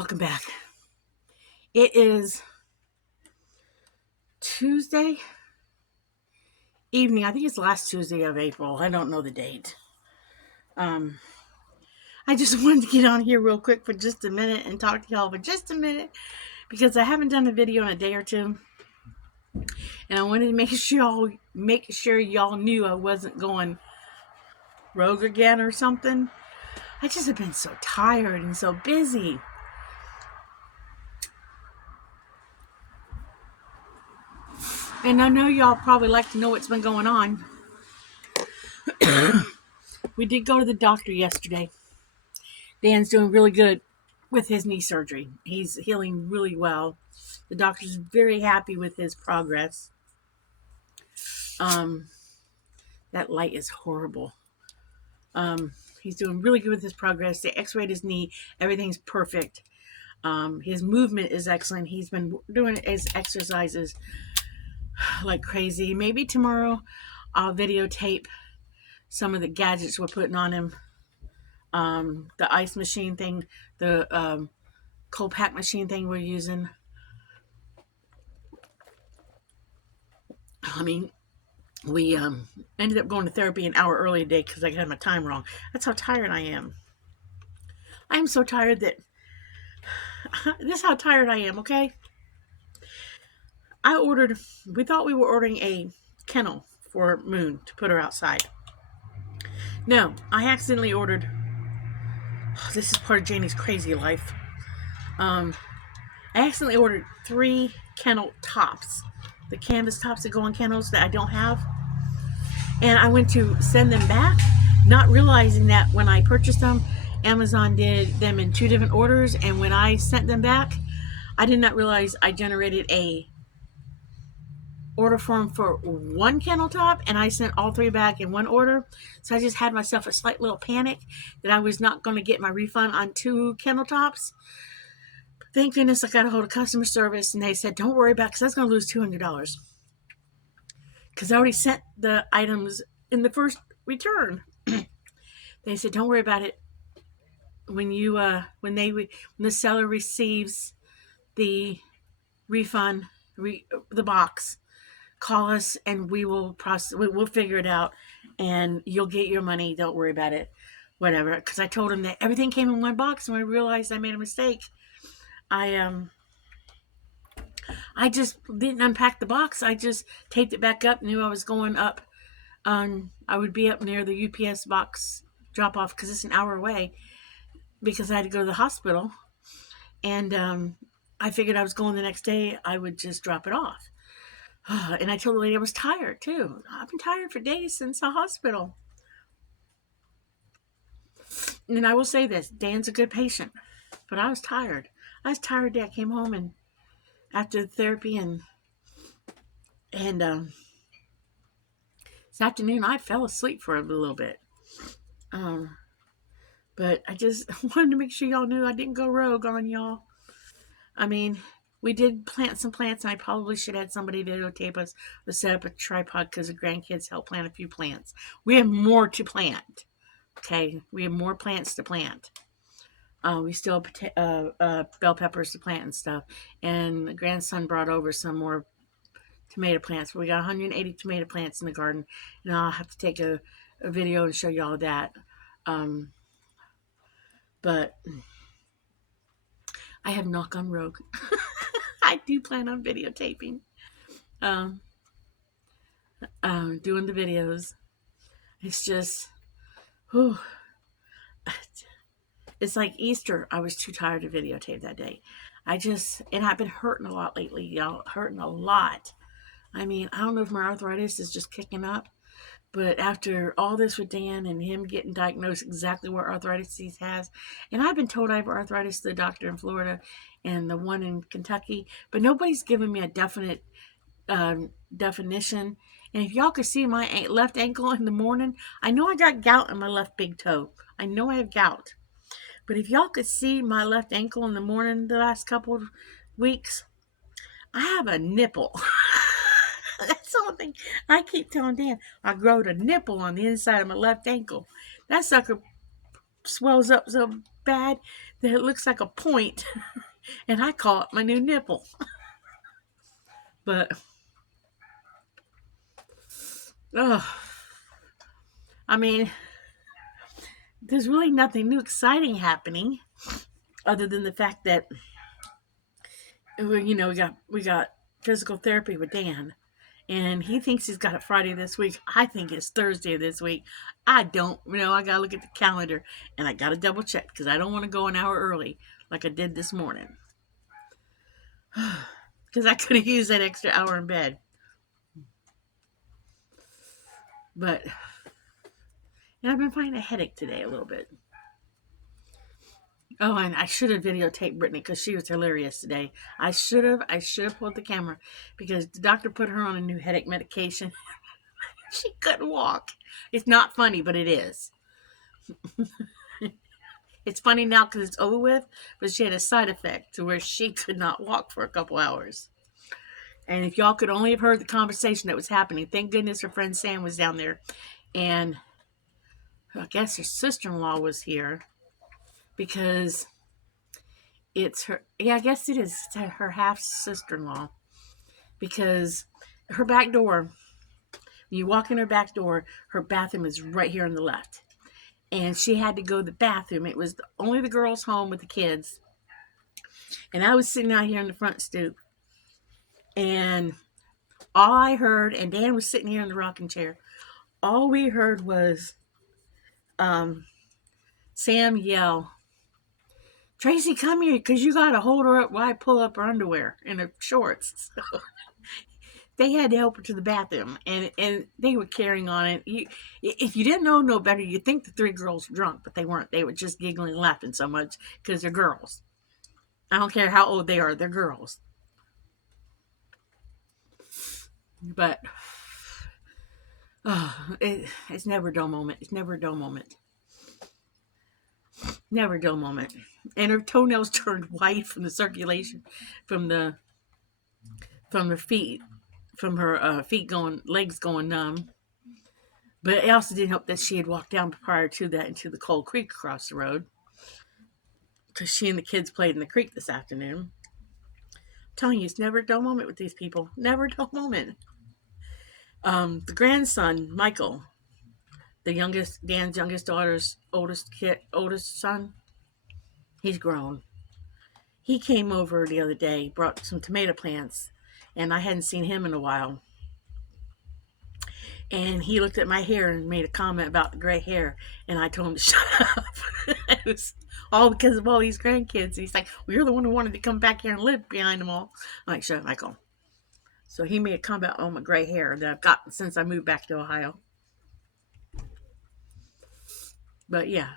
Welcome back. It is Tuesday evening. I think it's last Tuesday of April. I don't know the date. I just wanted to get on here real quick for just a minute and talk to y'all for just a minute because I haven't done a video in a day or two. And I wanted to make sure y'all knew I wasn't going rogue again or something. I just have been so tired and so busy. And I know y'all probably like to know what's been going on. We did go to the doctor yesterday. Dan's doing really good with his knee surgery. He's healing really well. The doctor's very happy with his progress. That light is horrible. He's doing really good with his progress. They x-rayed his knee. Everything's perfect. His movement is excellent. He's been doing his exercises like crazy. Maybe tomorrow I'll videotape some of the gadgets we're putting on him. The ice machine thing, the cold pack machine thing we're using. I mean, we ended up going to therapy an hour early today because I got my time wrong. That's how tired I am. I am so tired that this is how tired I am, okay? We thought we were ordering a kennel for Moon to put her outside. No, I accidentally ordered, this is part of Janie's crazy life. I accidentally ordered 3 kennel tops, the canvas tops that go on kennels that I don't have. And I went to send them back, not realizing that when I purchased them, Amazon did them in 2 different orders. And when I sent them back, I did not realize I generated a order form for 1 kennel top, and I sent all 3 back in 1 order. So I just had myself a slight little panic that I was not going to get my refund on 2 kennel tops. Thank goodness I got a hold of customer service, and they said, don't worry about it, because I was going to lose $200. Because I already sent the items in the first return. They said, don't worry about it. When the seller receives the refund, the box, call us and we will process. We'll figure it out, and you'll get your money. Don't worry about it, whatever. Because I told them that everything came in 1 box, and when I realized I made a mistake, I just didn't unpack the box. I just taped it back up. Knew I was going up. I would be up near the UPS box drop off because it's an hour away. Because I had to go to the hospital, and I figured I was going the next day. I would just drop it off. And I told the lady I was tired too. I've been tired for days since the hospital. And I will say this: Dan's a good patient, but I was tired. I was tired that I came home and after therapy and this afternoon I fell asleep for a little bit. But I just wanted to make sure y'all knew I didn't go rogue on y'all. I mean, we did plant some plants, and I probably should have had somebody videotape us or set up a tripod because the grandkids helped plant a few plants. We have more to plant. Okay, we have more plants to plant. We still have bell peppers to plant and stuff. And the grandson brought over some more tomato plants. We got 180 tomato plants in the garden, and I'll have to take a video and show you all that. But I have not gone rogue. I do plan on videotaping, doing the videos. It's just, whew. It's like Easter. I was too tired to videotape that day. And I've been hurting a lot lately, y'all. Hurting a lot. I mean, I don't know if my arthritis is just kicking up, but after all this with Dan and him getting diagnosed exactly what arthritis he has, and I've been told I have arthritis to the doctor in Florida and the one in Kentucky, but nobody's given me a definite definition. And if y'all could see my left ankle in the morning, I know I got gout in my left big toe. I know I have gout. But if y'all could see my left ankle in the morning the last couple of weeks, I have a nipple. That's the only thing I keep telling Dan. I growed a nipple on the inside of my left ankle. That sucker swells up so bad that it looks like a point, and I call it my new nipple. But, oh, I mean, there's really nothing new exciting happening other than the fact that we got physical therapy with Dan, and he thinks he's got it Friday this week. I think it's Thursday this week. I don't. I gotta look at the calendar, and I gotta double check because I don't want to go an hour early like I did this morning. Because I could have used that extra hour in bed. But I've been finding a headache today a little bit. Oh, and I should have videotaped Brittany because she was hilarious today. I should have pulled the camera because the doctor put her on a new headache medication. She couldn't walk. It's not funny, but it is. It's funny now because it's over with, but she had a side effect to where she could not walk for a couple hours. And if y'all could only have heard the conversation that was happening, thank goodness her friend Sam was down there. And I guess her sister-in-law was here because it's her, I guess it is her half sister-in-law, because her back door, when you walk in her back door, her bathroom is right here on the left. And she had to go to the bathroom. It was only the girls home with the kids. And I was sitting out here in the front stoop. And all I heard, and Dan was sitting here in the rocking chair, all we heard was Sam yell, "Tracy, come here, because you got to hold her up while I pull up her underwear and her shorts." So they had to help her to the bathroom, and they were carrying on it. If you didn't know no better, you'd think the three girls were drunk, but they weren't. They were just giggling and laughing so much because they're girls. I don't care how old they are, they're girls. But it's never a dull moment. It's never a dull moment. Never a dull moment. And her toenails turned white from the circulation, from her feet, legs going numb. But it also didn't help that she had walked down prior to that into the Cold Creek across the road, because she and the kids played in the creek this afternoon. I'm telling you, it's never a dull moment with these people. Never a dull moment. The grandson, Michael, Dan's youngest daughter's oldest son, he's grown. He came over the other day, brought some tomato plants, and I hadn't seen him in a while. And he looked at my hair and made a comment about the gray hair, and I told him to shut up. It was all because of all these grandkids. He's like, "Well, you're the one who wanted to come back here and live behind them all." I'm like, "Shut up, Michael." So he made a comment on my gray hair that I've gotten since I moved back to Ohio. But yeah,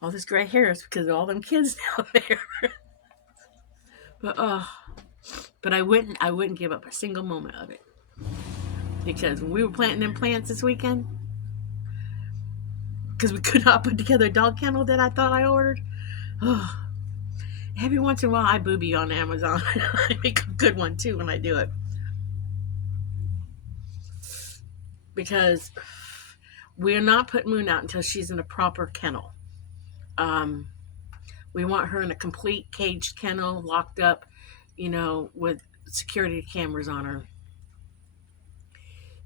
all this gray hair is because of all them kids down there. But I wouldn't give up a single moment of it, because when we were planting them plants this weekend, because we could not put together a dog kennel that I thought I ordered. Every once in a while, I booby on Amazon. I make a good one too when I do it, because we're not putting Moon out until she's in a proper kennel. We want her in a complete caged kennel, locked up, with security cameras on her.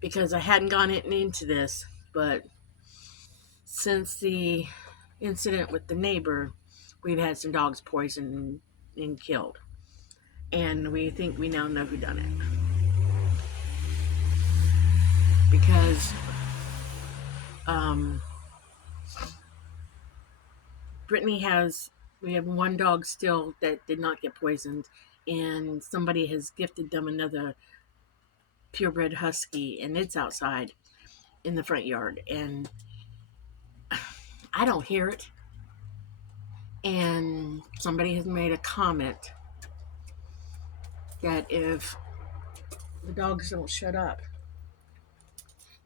Because I hadn't gone into this, but since the incident with the neighbor, we've had some dogs poisoned and killed. And we think we now know who done it. Because we have one dog still that did not get poisoned, and somebody has gifted them another purebred husky, and it's outside in the front yard, and I don't hear it. And somebody has made a comment that if the dogs don't shut up,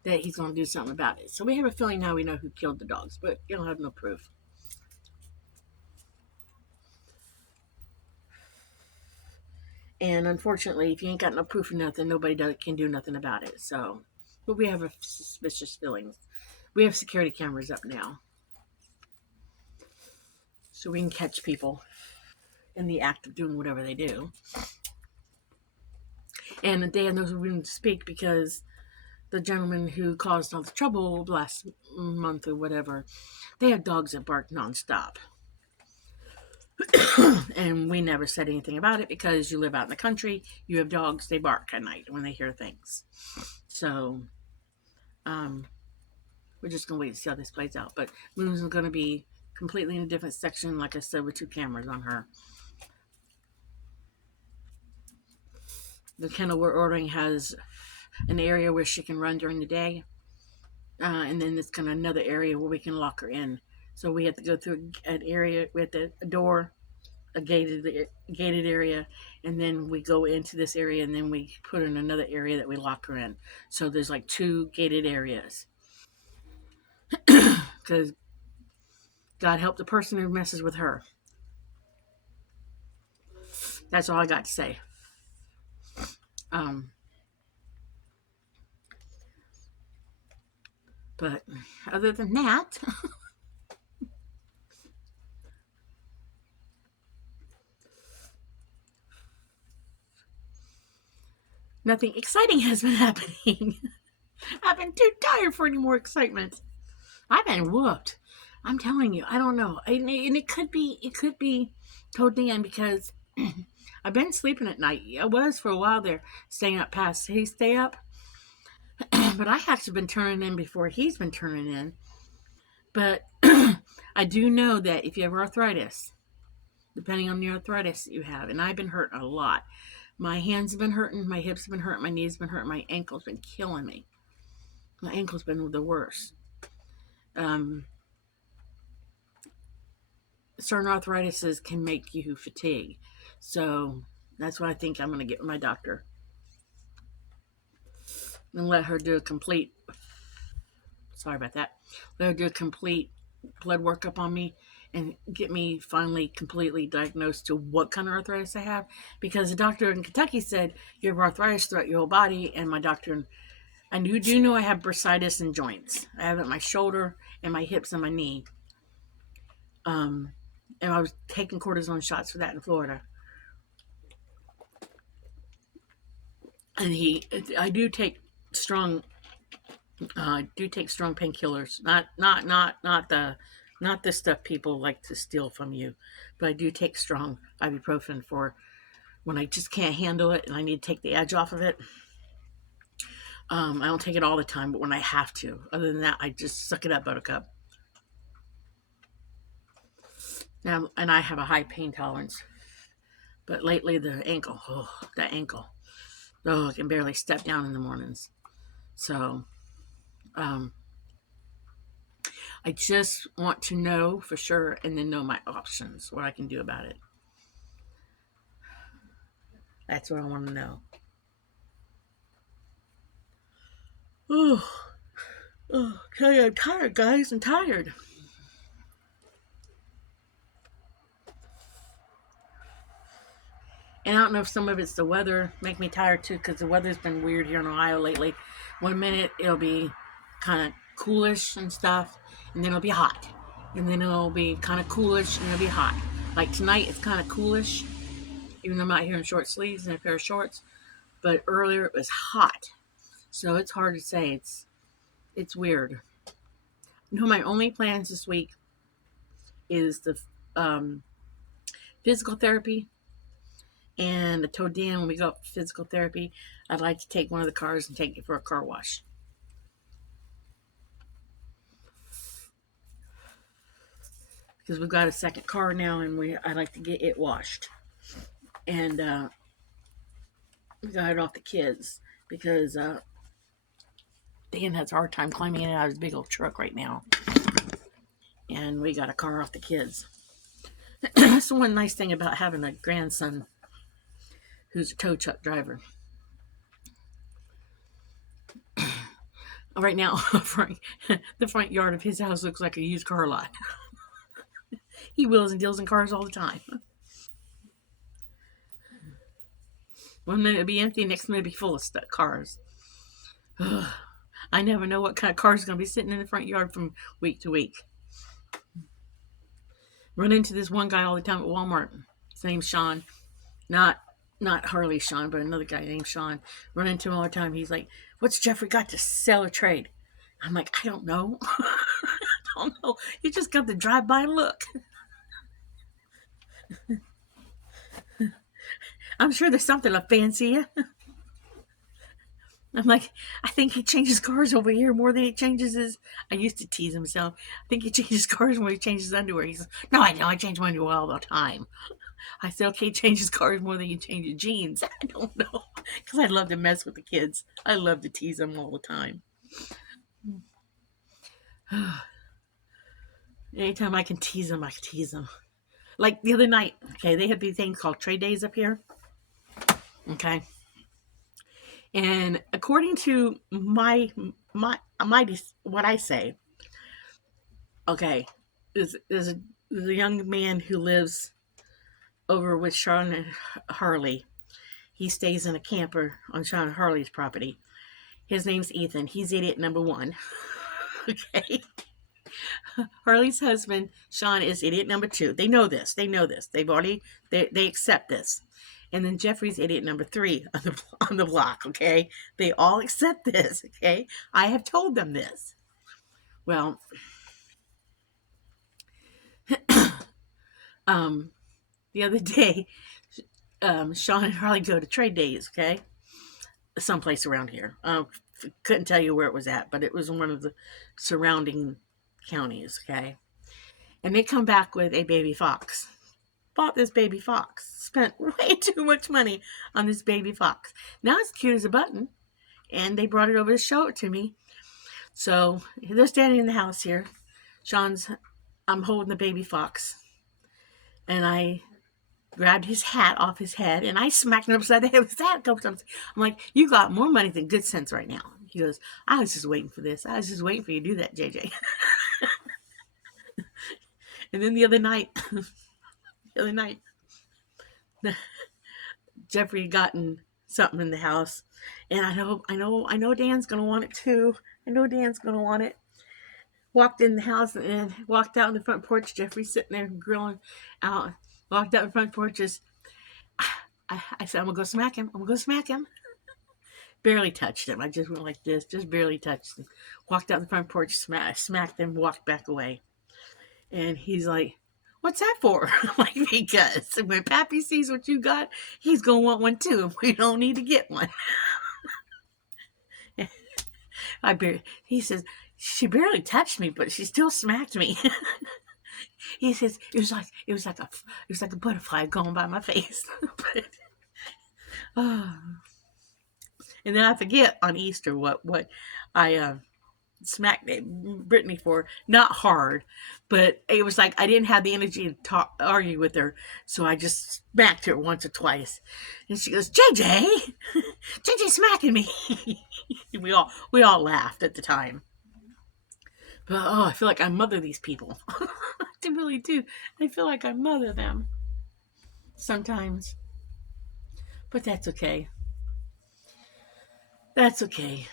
that he's going to do something about it. So we have a feeling now we know who killed the dogs, but you don't have no proof. And unfortunately, if you ain't got no proof of nothing, nobody can do nothing about it. So, but we have a suspicious feeling. We have security cameras up now. so we can catch people in the act of doing whatever they do. And they had no room to speak because the gentleman who caused all the trouble last month or whatever, they had dogs that barked nonstop. And we never said anything about it because you live out in the country, you have dogs, they bark at night when they hear things. So, we're just going to wait to see how this plays out. But Moon's going to be completely in a different section, like I said, with 2 cameras on her. The kennel we're ordering has an area where she can run during the day. And then it's kind of another area where we can lock her in. So we have to go through an area with a door, a gated area, and then we go into this area, and then we put her in another area that we lock her in. So there's like 2 gated areas. Because God help the person who messes with her. That's all I got to say. But other than that, nothing exciting has been happening. I've been too tired for any more excitement. I've been whooped. I'm telling you, I don't know. And it could be Toad Dan because I've been sleeping at night. I was for a while there, staying up past his stay up. But I actually been turning in before he's been turning in. But I do know that if you have arthritis, depending on the arthritis that you have, and I've been hurting a lot. My hands have been hurting, my hips have been hurting, my knees have been hurting, my ankle's been killing me. My ankle's been the worst. Certain arthritises can make you fatigue. So that's why I think I'm going to get with my doctor and let her do a complete, sorry about that, let her do a complete blood workup on me and get me finally completely diagnosed to what kind of arthritis I have. Because the doctor in Kentucky said you have arthritis throughout your whole body, and my doctor, and you do know I have bursitis in joints. I have it in my shoulder and my hips and my knee. And I was taking cortisone shots for that in Florida. And I do take strong painkillers. Not the stuff people like to steal from you, but I do take strong ibuprofen for when I just can't handle it and I need to take the edge off of it. I don't take it all the time, but when I have to. Other than that, I just suck it up, buttercup. Now, and I have a high pain tolerance. But lately, that ankle, I can barely step down in the mornings. So, I just want to know for sure and then know my options, what I can do about it. That's what I want to know. Tell you, I'm tired, guys. I'm tired. And I don't know if some of it's the weather make me tired too, because the weather's been weird here in Ohio lately. One minute it'll be kind of coolish and stuff, and then it'll be hot. And then it'll be kind of coolish and it'll be hot. Like tonight it's kind of coolish, even though I'm out here in short sleeves and a pair of shorts. But earlier it was hot. So it's hard to say. It's weird. You know, my only plans this week is the physical therapy. And I told Dan when we go up for physical therapy, I'd like to take one of the cars and take it for a car wash. Because we've got a second car now, and I'd like to get it washed. And we got it off the kids because Dan has a hard time climbing in and out of his big old truck right now. And we got a car off the kids. That's the one nice thing about having a grandson who's a tow truck driver. Right now, the front yard of his house looks like a used car lot. He wheels and deals in cars all the time. One minute it'll be empty, next minute it'll be full of cars. I never know what kind of car is going to be sitting in the front yard from week to week. Run into this one guy all the time at Walmart. His name's Sean. Not not Harley Sean, but another guy named Sean. Run into him all the time. He's like, "What's Jeffrey got to sell or trade?" I'm like, "I don't know. I don't know. You just got to drive by and look." I'm sure there's something to fancy you. I'm like, I think he changes cars over here more than he changes his. I used to tease him, so I think he changes cars more than he changes his underwear. He says, "No, I know. I change my underwear all the time." I said, "Okay, changes cars more than you change your jeans." I don't know. Because I love to mess with the kids. I love to tease them all the time. Anytime I can tease them, I can tease them. Like the other night, okay, they have these things called trade days up here. Okay. And according to my what I say, okay, there's a young man who lives over with Sean and Harley. He stays in a camper on Sean and Harley's property. His name's Ethan. He's idiot number one. Okay. Harley's husband, Sean, is idiot number two. They know this. They know this. They accept this. And then Jeffrey's idiot number three on the block. Okay, they all accept this. Okay, I have told them this. Well, the other day, Sean and Harley go to trade days. Okay, someplace around here. Couldn't tell you where it was at, but it was in one of the surrounding counties. Okay, and they come back with a baby fox. Bought this baby fox. Spent way too much money on this baby fox. Now it's cute as a button. And they brought it over to show it to me. So they're standing in the house here. I'm holding the baby fox. And I grabbed his hat off his head and I smacked him upside the head with his hat a couple times. I'm like, "You got more money than good sense right now." He goes, "I was just waiting for this. I was just waiting for you to do that, JJ." And then the other night, Jeffrey had gotten something in the house, and I know Dan's gonna want it too. I know Dan's gonna want it. Walked in the house and walked out on the front porch. Jeffrey's sitting there grilling out. Walked out the front porch. Just, I said, "I'm gonna go smack him. I'm gonna go smack him." Barely touched him. I just went like this, just barely touched him. Walked out the front porch, smacked him, walked back away. And he's like, "What's that for?" I'm like, "Because when Pappy sees what you got, he's gonna want one too. We don't need to get one." He says, "She barely touched me, but she still smacked me." He says, it was like a butterfly going by my face." But, oh. And then I forget on Easter what I smacked Brittany for. Not hard, but it was like I didn't have the energy to argue with her, so I just smacked her once or twice. And she goes, "JJ, JJ smacking me." we all laughed at the time. But I feel like I mother these people. I really do. I feel like I mother them sometimes. But that's okay. That's okay.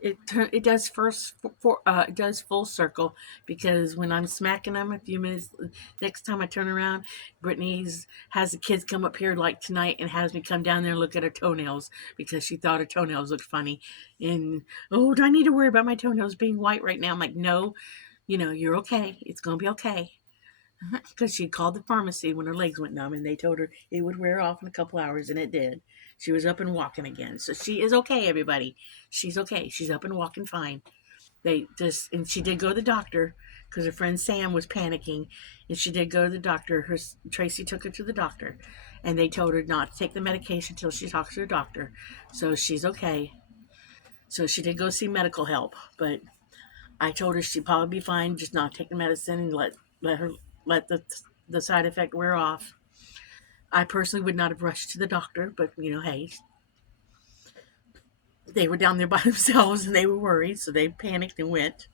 It does it does full circle, because when I'm smacking them a few minutes next time I turn around, Brittany's has the kids come up here like tonight and has me come down there and look at her toenails because she thought her toenails looked funny. And, "Oh, do I need to worry about my toenails being white right now?" I'm like, "No, you're okay. It's gonna be okay." Because she called the pharmacy when her legs went numb and they told her it would wear off in a couple hours, and it did. She was up and walking again. So she is okay, everybody. She's okay. She's up and walking fine. And she did go to the doctor because her friend Sam was panicking, and she did go to the doctor. Tracy took her to the doctor, and they told her not to take the medication until she talks to her doctor. So she's okay. So she did go see medical help, but I told her she'd probably be fine, just not take the medicine and let the side effect wear off. I personally would not have rushed to the doctor, but hey, they were down there by themselves and they were worried, so they panicked and went.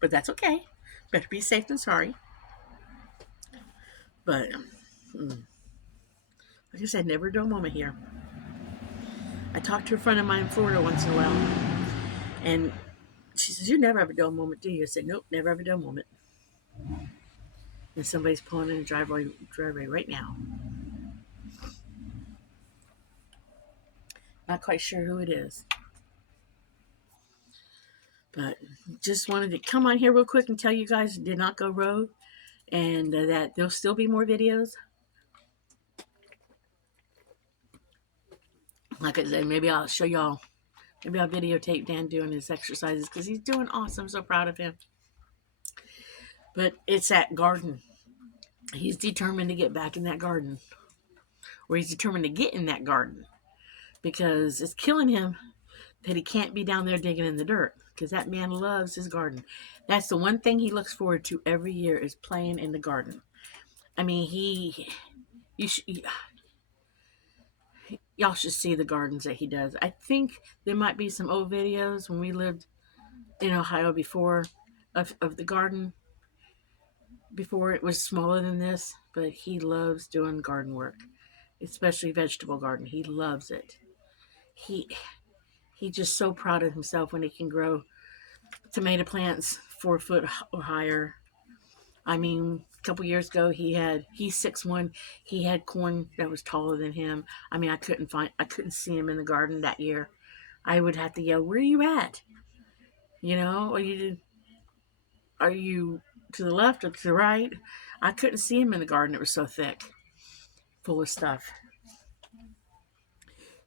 But that's okay. Better be safe than sorry. But like I said, never a dull moment here. I talked to a friend of mine in Florida once in a while, and She says, "You never have a dull moment, do you?" I said, "Nope, never have a dull moment." And somebody's pulling in the driveway right now. Not quite sure who it is. But just wanted to come on here real quick and tell you guys it did not go rogue, and that there'll still be more videos. Like I said, maybe I'll show y'all. Maybe I'll videotape Dan doing his exercises because he's doing awesome. I'm so proud of him. But it's that garden. He's determined to get back in that garden. Or he's determined to get in that garden. Because it's killing him that he can't be down there digging in the dirt. Because that man loves his garden. That's the one thing he looks forward to every year is playing in the garden. I mean, y'all should see the gardens that he does. I think there might be some old videos when we lived in Ohio before of the garden. Before it was smaller than this, but he loves doing garden work, especially vegetable garden. He loves it. He's just so proud of himself when he can grow tomato plants 4 foot or higher. I mean, a couple years ago he's 6'1". He had corn that was taller than him. I mean, I couldn't see him in the garden that year. I would have to yell, "Where are you at? You know, are you to the left or to the right?" I couldn't see him in the garden. It was so thick, full of stuff.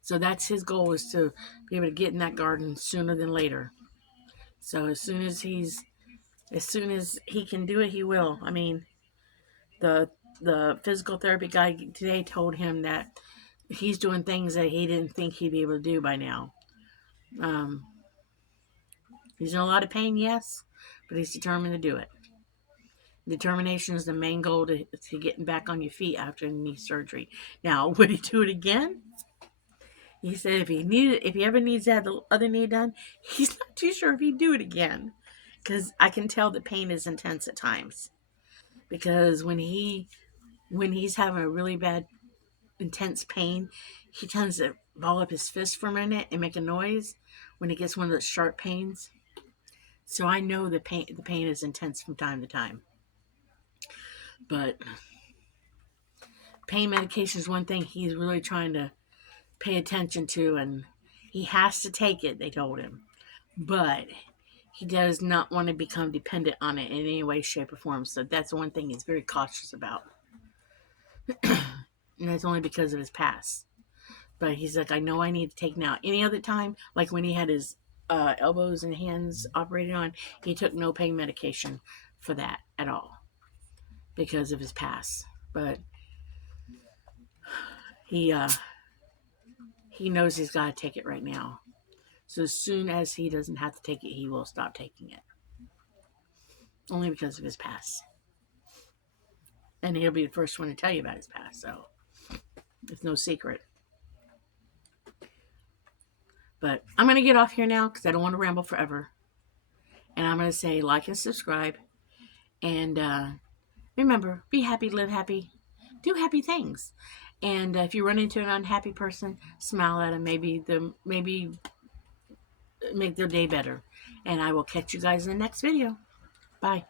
So that's his goal, is to be able to get in that garden sooner than later. So as soon as he can do it, he will. I mean, the physical therapy guy today told him that he's doing things that he didn't think he'd be able to do by now. He's in a lot of pain, yes, but he's determined to do it. Determination is the main goal to getting back on your feet after knee surgery. Now, would he do it again? He said if he ever needs to have the other knee done, he's not too sure if he'd do it again. Because I can tell the pain is intense at times. Because when he's having a really bad, intense pain, he tends to ball up his fist for a minute and make a noise when he gets one of those sharp pains. So I know the pain is intense from time to time. But pain medication is one thing he's really trying to pay attention to, and he has to take it, they told him. But he does not want to become dependent on it in any way, shape, or form. So that's one thing he's very cautious about. And that's only because of his past. But he's like, I know I need to take now. Any other time, like when he had his elbows and hands operated on, he took no pain medication for that at all because of his past. But he knows he's got to take it right now. So as soon as he doesn't have to take it, he will stop taking it. Only because of his past. And he'll be the first one to tell you about his past, so it's no secret. But I'm going to get off here now because I don't want to ramble forever. And I'm going to say like and subscribe. And remember, be happy, live happy, do happy things. And if you run into an unhappy person, smile at them. Maybe make their day better. And I will catch you guys in the next video. Bye.